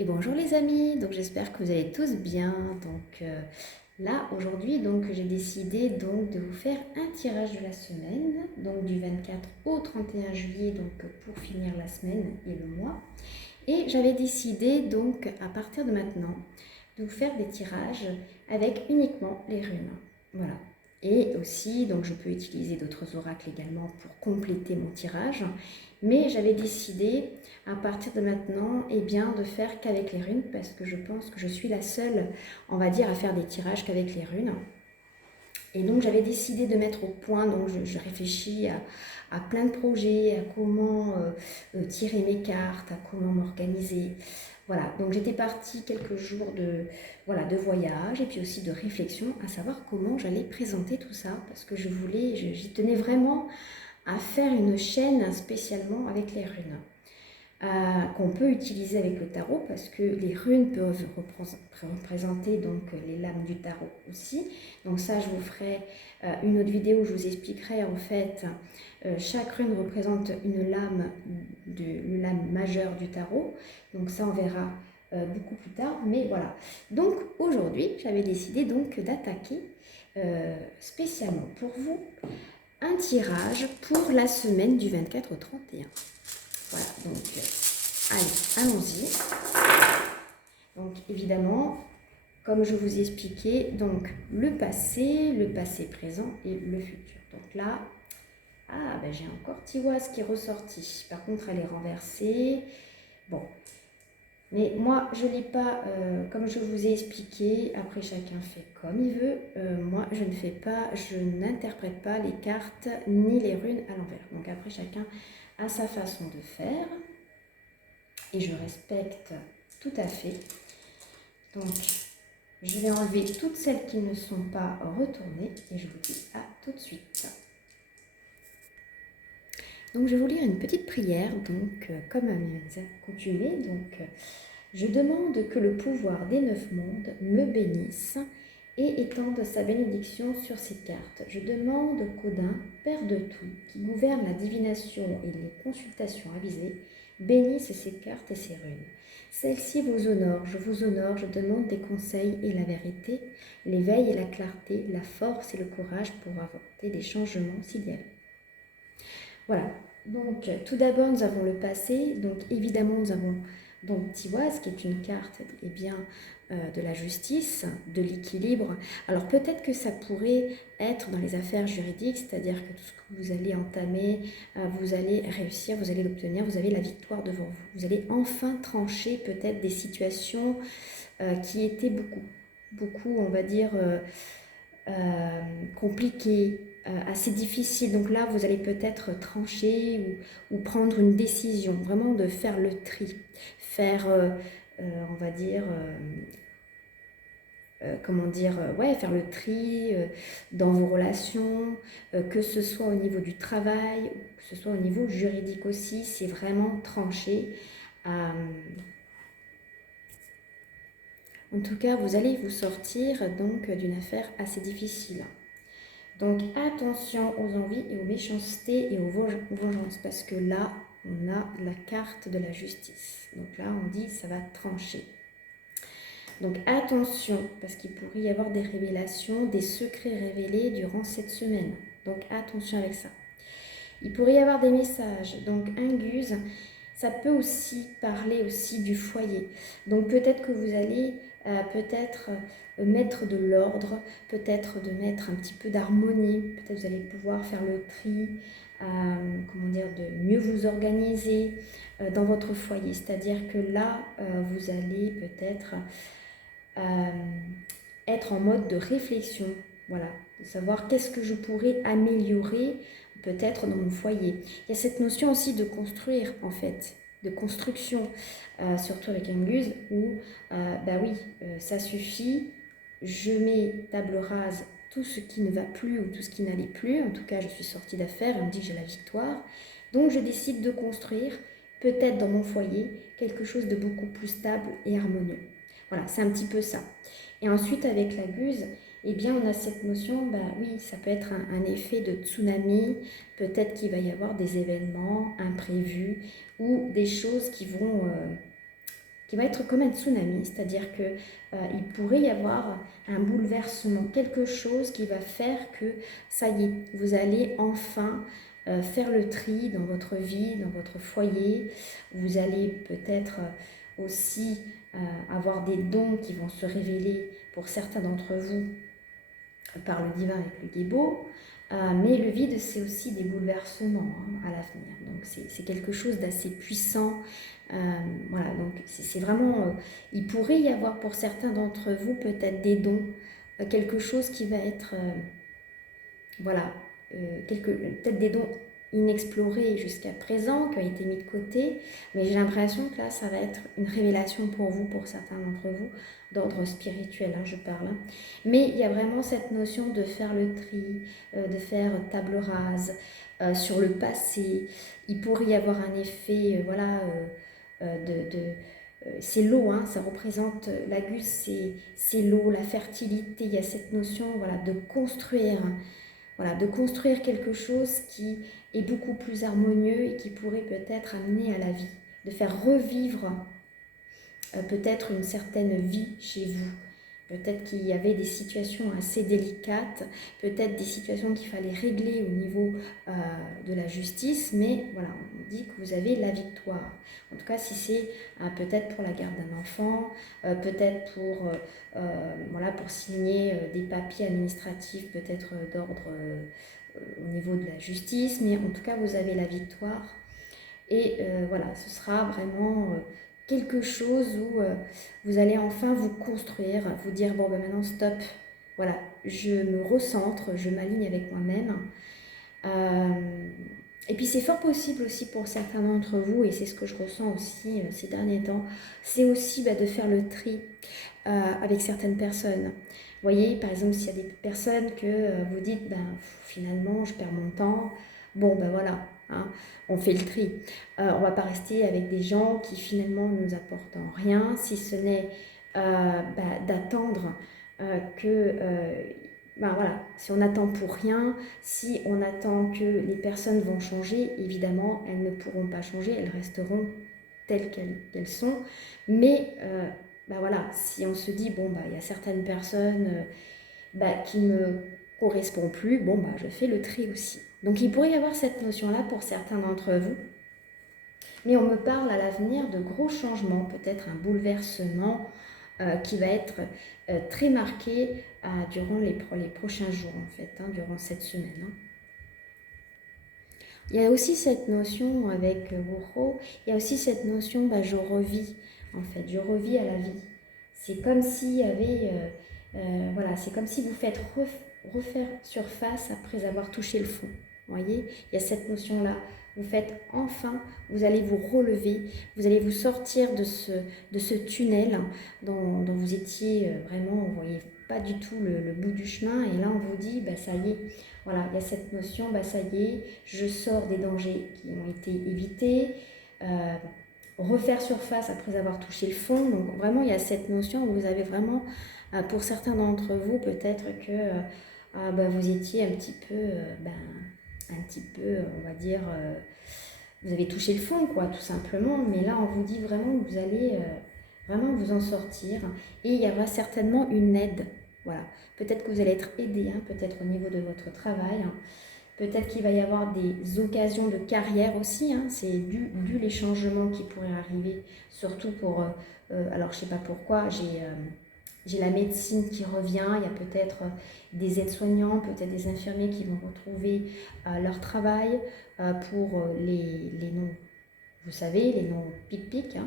Et bonjour les amis, donc j'espère que vous allez tous bien. Là aujourd'hui j'ai décidé de vous faire un tirage de la semaine, donc du 24 au 31 juillet pour finir la semaine et le mois. Et j'avais décidé à partir de maintenant de vous faire des tirages avec uniquement les runes. Voilà. Et aussi je peux utiliser d'autres oracles également pour compléter mon tirage. Mais j'avais décidé à partir de maintenant de faire qu'avec les runes parce que je pense que je suis la seule, on va dire, à faire des tirages qu'avec les runes. Et donc j'avais décidé de mettre au point, je réfléchis à plein de projets, à comment tirer mes cartes, à comment m'organiser. Voilà, donc j'étais partie quelques jours de voyage et puis aussi de réflexion à savoir comment j'allais présenter tout ça parce que j'y tenais vraiment à faire une chaîne spécialement avec les runes. Qu'on peut utiliser avec le tarot parce que les runes peuvent représenter les lames du tarot aussi. Donc ça, je vous ferai une autre vidéo où je vous expliquerai en fait chaque rune représente une lame majeure du tarot. Donc ça, on verra beaucoup plus tard. Mais voilà. Donc aujourd'hui, j'avais décidé d'attaquer spécialement pour vous un tirage pour la semaine du 24 au 31. Voilà, allez, allons-y. Donc, évidemment, comme je vous ai expliqué, le passé présent et le futur. Donc là, j'ai encore Tiwaz qui est ressorti. Par contre, elle est renversée. Bon, mais moi, je ne l'ai pas, comme je vous ai expliqué, après chacun fait comme il veut. Moi, je n'interprète pas les cartes ni les runes à l'envers. Donc après, chacun a sa façon de faire. Et je respecte tout à fait. Donc, je vais enlever toutes celles qui ne sont pas retournées et je vous dis à tout de suite. Donc, je vais vous lire une petite prière, comme à mes accoutumés. Je demande que le pouvoir des 9 mondes me bénisse et étende sa bénédiction sur ces cartes. Je demande qu'Odin, Père de tout, qui gouverne la divination et les consultations avisées, bénisse ces cartes et ces runes. Celles-ci vous honorent, je demande des conseils et la vérité, l'éveil et la clarté, la force et le courage pour apporter des changements s'il. Voilà, tout d'abord nous avons le passé, évidemment nous avons Tiwaz qui est une carte de la justice, de l'équilibre. Alors peut-être que ça pourrait être dans les affaires juridiques, c'est-à-dire que tout ce que vous allez entamer, vous allez réussir, vous allez l'obtenir, vous avez la victoire devant vous. Vous allez enfin trancher peut-être des situations qui étaient beaucoup, on va dire, compliquées, assez difficiles. Donc là, vous allez peut-être trancher ou prendre une décision, vraiment de faire le tri, faire, on va dire, faire le tri dans vos relations, que ce soit au niveau du travail, ou que ce soit au niveau juridique aussi, c'est vraiment tranché. En tout cas, vous allez vous sortir d'une affaire assez difficile. Donc attention aux envies et aux méchancetés et aux vengeances, parce que là, on a la carte de la justice. Donc là, on dit ça va trancher. Donc attention, parce qu'il pourrait y avoir des révélations, des secrets révélés durant cette semaine. Donc attention avec ça. Il pourrait y avoir des messages. Donc Inguse, ça peut aussi parler aussi du foyer. Donc peut-être que vous allez mettre de l'ordre, peut-être de mettre un petit peu d'harmonie, peut-être vous allez pouvoir faire le tri, de mieux vous organiser dans votre foyer. C'est-à-dire que là, vous allez peut-être être en mode de réflexion, voilà, de savoir qu'est-ce que je pourrais améliorer peut-être dans mon foyer. Il y a cette notion aussi de construire en fait, de construction, surtout avec Angus, où ça suffit, je mets table rase tout ce qui ne va plus ou tout ce qui n'allait plus, en tout cas je suis sortie d'affaires, on me dit que j'ai la victoire, donc je décide de construire peut-être dans mon foyer quelque chose de beaucoup plus stable et harmonieux. Voilà, c'est un petit peu ça. Et ensuite avec la guse, on a cette notion, ça peut être un effet de tsunami, peut-être qu'il va y avoir des événements imprévus ou des choses qui vont qui va être comme un tsunami, c'est-à-dire que il pourrait y avoir un bouleversement, quelque chose qui va faire que ça y est, vous allez enfin faire le tri dans votre vie, dans votre foyer. Vous allez peut-être aussi avoir des dons qui vont se révéler pour certains d'entre vous par le divin avec le Guébo. Mais le vide, c'est aussi des bouleversements à l'avenir. Donc c'est quelque chose d'assez puissant. Voilà, donc c'est vraiment... il pourrait y avoir pour certains d'entre vous peut-être des dons, quelque chose qui va être... voilà, peut-être des dons inexplorés jusqu'à présent, qui ont été mis de côté, mais j'ai l'impression que là, ça va être une révélation pour vous, pour certains d'entre vous, d'ordre spirituel, je parle. Mais il y a vraiment cette notion de faire le tri, de faire table rase sur le passé. Il pourrait y avoir un effet, voilà, c'est l'eau, ça représente la Gus, c'est l'eau, la fertilité. Il y a cette notion, voilà, de construire. Voilà, de construire quelque chose qui est beaucoup plus harmonieux et qui pourrait peut-être amener à la vie, de faire revivre peut-être une certaine vie chez vous. Peut-être qu'il y avait des situations assez délicates, peut-être des situations qu'il fallait régler au niveau de la justice, mais voilà, on dit que vous avez la victoire. En tout cas, si c'est peut-être pour la garde d'un enfant, peut-être pour, voilà, pour signer des papiers administratifs, peut-être d'ordre au niveau de la justice, mais en tout cas, vous avez la victoire. Et voilà, ce sera vraiment quelque chose où vous allez enfin vous construire, vous dire, bon, ben maintenant, stop, voilà, je me recentre, je m'aligne avec moi-même. Et puis c'est fort possible aussi pour certains d'entre vous, et c'est ce que je ressens aussi ces derniers temps, c'est aussi de faire le tri avec certaines personnes. Vous voyez, par exemple, s'il y a des personnes que vous dites, finalement, je perds mon temps, bon, ben voilà, on fait le tri. On ne va pas rester avec des gens qui finalement ne nous apportent rien, si ce n'est d'attendre que... voilà, si on attend pour rien, si on attend que les personnes vont changer, évidemment, elles ne pourront pas changer, elles resteront telles qu'elles sont. Mais voilà, si on se dit, bon, il y a certaines personnes qui ne me correspondent plus, bon, je fais le tri aussi. Donc il pourrait y avoir cette notion-là pour certains d'entre vous. Mais on me parle à l'avenir de gros changements, peut-être un bouleversement qui va être très marqué durant les prochains jours, en fait, durant cette semaine. Il y a aussi cette notion avec Woro, il y a aussi cette notion, je revis, en fait, je revis à la vie. C'est comme s'il y avait, voilà, c'est comme si vous faites refaire surface après avoir touché le fond. Vous voyez, il y a cette notion-là. Vous faites enfin, vous allez vous relever, vous allez vous sortir de ce tunnel dont vous étiez vraiment, vous ne voyez pas du tout le bout du chemin. Et là, on vous dit, ça y est, voilà, il y a cette notion, ça y est, je sors des dangers qui ont été évités. Refaire surface après avoir touché le fond. Donc vraiment, il y a cette notion où vous avez vraiment, pour certains d'entre vous, peut-être que vous étiez un petit peu, on va dire, vous avez touché le fond, quoi, tout simplement. Mais là, on vous dit vraiment que vous allez vraiment vous en sortir. Et il y aura certainement une aide. Voilà. Peut-être que vous allez être aidé, peut-être au niveau de votre travail. Peut-être qu'il va y avoir des occasions de carrière aussi. C'est dû les changements qui pourraient arriver. Surtout pour... alors, je ne sais pas pourquoi, j'ai la médecine qui revient, il y a peut-être des aides-soignants, peut-être des infirmiers qui vont retrouver leur travail pour les noms, vous savez, les noms pic-pic.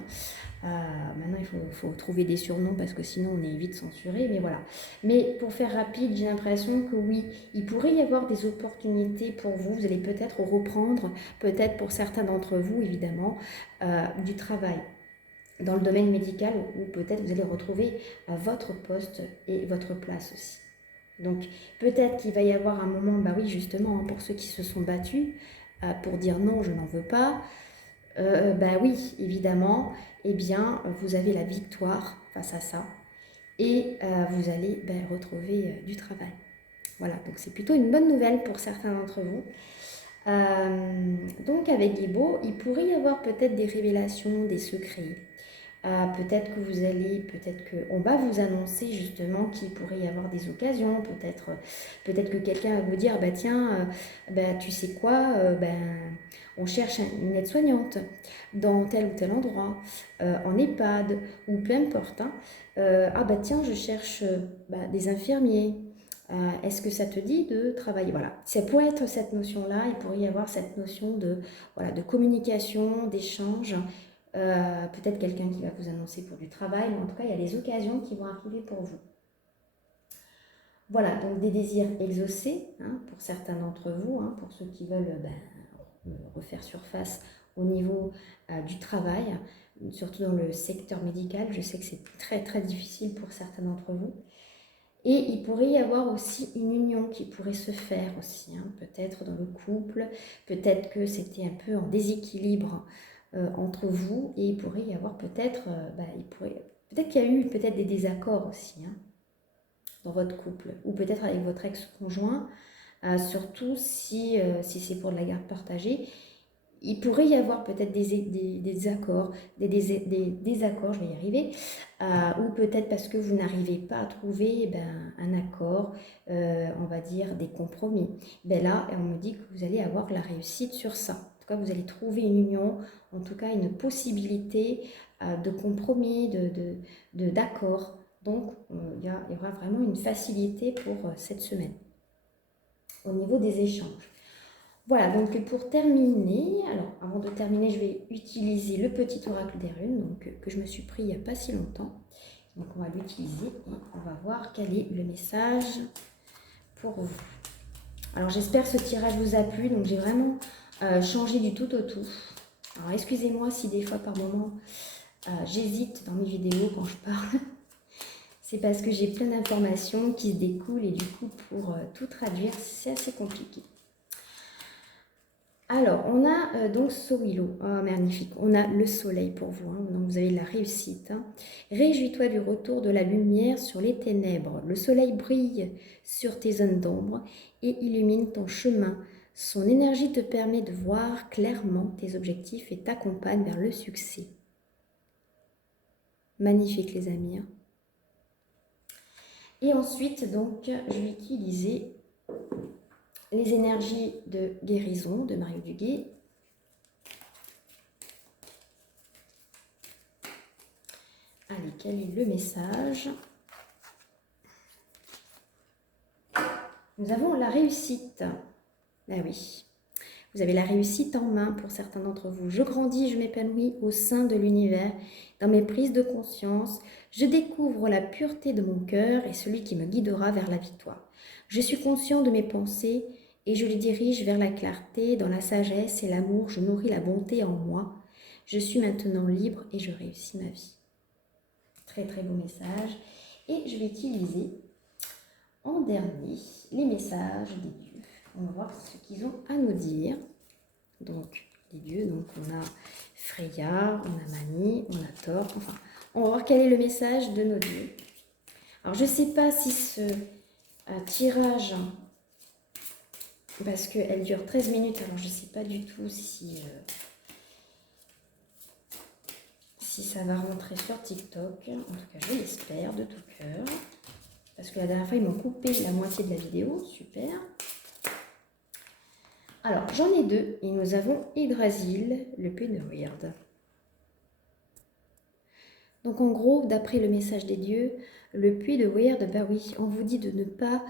Maintenant, il faut trouver des surnoms parce que sinon on est vite censuré, mais voilà. Mais pour faire rapide, j'ai l'impression que oui, il pourrait y avoir des opportunités pour vous. Vous allez peut-être reprendre, peut-être pour certains d'entre vous, évidemment, du travail dans le domaine médical où peut-être vous allez retrouver votre poste et votre place aussi. Donc peut-être qu'il va y avoir un moment, oui justement, pour ceux qui se sont battus, pour dire non, je n'en veux pas, oui, évidemment, eh bien, vous avez la victoire face à ça et vous allez retrouver du travail. Voilà, donc c'est plutôt une bonne nouvelle pour certains d'entre vous. Donc avec Guébo, il pourrait y avoir peut-être des révélations, des secrets. Peut-être que vous allez, peut-être qu'on va vous annoncer justement qu'il pourrait y avoir des occasions. Peut-être que quelqu'un va vous dire, bah tiens, bah, tu sais quoi, on cherche une aide-soignante dans tel ou tel endroit, en EHPAD ou peu importe, hein. Ah bah tiens, je cherche des infirmiers. Est-ce que ça te dit de travailler? Voilà, ça pourrait être cette notion-là, il pourrait y avoir cette notion voilà, de communication, d'échange. Peut-être quelqu'un qui va vous annoncer pour du travail, mais en tout cas, il y a des occasions qui vont arriver pour vous. Voilà, donc des désirs exaucés, hein, pour certains d'entre vous, hein, pour ceux qui veulent refaire surface au niveau du travail, surtout dans le secteur médical. Je sais que c'est très très difficile pour certains d'entre vous. Et il pourrait y avoir aussi une union qui pourrait se faire aussi, hein, peut-être dans le couple, peut-être que c'était un peu en déséquilibre entre vous, et il pourrait y avoir peut-être, peut-être qu'il y a eu peut-être des désaccords aussi, hein, dans votre couple, ou peut-être avec votre ex-conjoint, surtout si c'est pour de la garde partagée. Il pourrait y avoir peut-être des accords, des désaccords, je vais y arriver, ou peut-être parce que vous n'arrivez pas à trouver un accord, on va dire des compromis. Là, on me dit que vous allez avoir la réussite sur ça. En tout cas, vous allez trouver une union, en tout cas une possibilité de compromis, d'accord. Donc, il y aura vraiment une facilité pour cette semaine au niveau des échanges. Voilà, donc pour terminer, alors avant de terminer, je vais utiliser le petit oracle des runes, donc, que je me suis pris il n'y a pas si longtemps. Donc on va l'utiliser et on va voir quel est le message pour vous. Alors j'espère que ce tirage vous a plu, donc j'ai vraiment changé du tout au tout. Alors excusez-moi si des fois par moment j'hésite dans mes vidéos quand je parle. C'est parce que j'ai plein d'informations qui se découlent et du coup pour tout traduire c'est assez compliqué. Alors, on a donc Sowilo, oh, magnifique, on a le soleil pour vous, hein. Donc vous avez la réussite, hein. Réjouis-toi du retour de la lumière sur les ténèbres, le soleil brille sur tes zones d'ombre et illumine ton chemin. Son énergie te permet de voir clairement tes objectifs et t'accompagne vers le succès. Magnifique les amis, hein. Et ensuite, donc, je vais utiliser les énergies de guérison de Mario Duguay. Allez, quel est le message? Nous avons la réussite. Ah oui, vous avez la réussite en main pour certains d'entre vous. Je grandis, je m'épanouis au sein de l'univers. Dans mes prises de conscience, je découvre la pureté de mon cœur et celui qui me guidera vers la victoire. Je suis conscient de mes pensées et je les dirige vers la clarté. Dans la sagesse et l'amour, je nourris la bonté en moi. Je suis maintenant libre et je réussis ma vie. Très très beau message. Et je vais utiliser en dernier les messages des dieux. On va voir ce qu'ils ont à nous dire. Donc les dieux, donc on a Freya, on a Mani, on a Thor. Enfin, on va voir quel est le message de nos dieux. Alors je ne sais pas si ce tirage, parce qu'elle dure 13 minutes, alors je ne sais pas du tout si ça va rentrer sur TikTok. En tout cas, je l'espère de tout cœur. Parce que la dernière fois, ils m'ont coupé la moitié de la vidéo. Super. Alors, j'en ai deux. Et nous avons Yggdrasil, le puits de Weird. Donc, en gros, d'après le message des dieux, le puits de Weird, bah oui, on vous dit de ne pas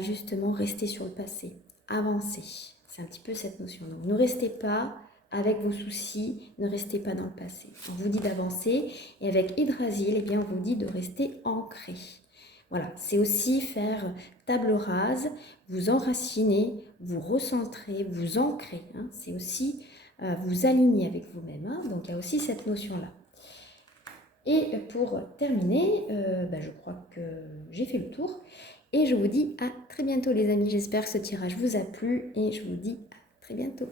justement rester sur le passé. Avancer. C'est un petit peu cette notion. Donc, ne restez pas avec vos soucis, ne restez pas dans le passé. On vous dit d'avancer. Et avec Yggdrasil, eh bien, on vous dit de rester ancré. Voilà, c'est aussi faire table rase, vous enraciner, vous recentrer, vous ancrer, hein. C'est aussi vous aligner avec vous-même, hein. Donc il y a aussi cette notion-là. Et pour terminer, je crois que j'ai fait le tour. Et je vous dis à très bientôt les amis. J'espère que ce tirage vous a plu et je vous dis à très bientôt.